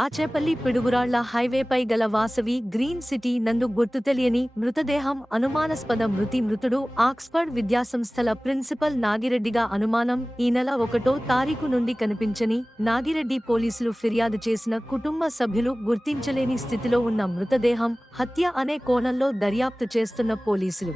దాచేపల్లి పిడుగురాళ్ల హైవేపై గల Vasavi green city నందు గుర్తుతెలియని మృతదేహం అనుమానాస్పద మృతుడు ఆక్స్ఫర్డ్ విద్యాసంస్థల ప్రిన్సిపల్ నాగిరెడ్డిగా అనుమానం. ఈ నెల 1వ తారీఖు నుండి కనిపించని నాగిరెడ్డి పోలీసులు ఫిర్యాదు చేసిన కుటుంబ సభ్యులు గుర్తించలేని స్థితిలో ఉన్న మృతదేహం హత్య అనే కోణంలో దర్యాప్తు చేస్తున్న పోలీసులు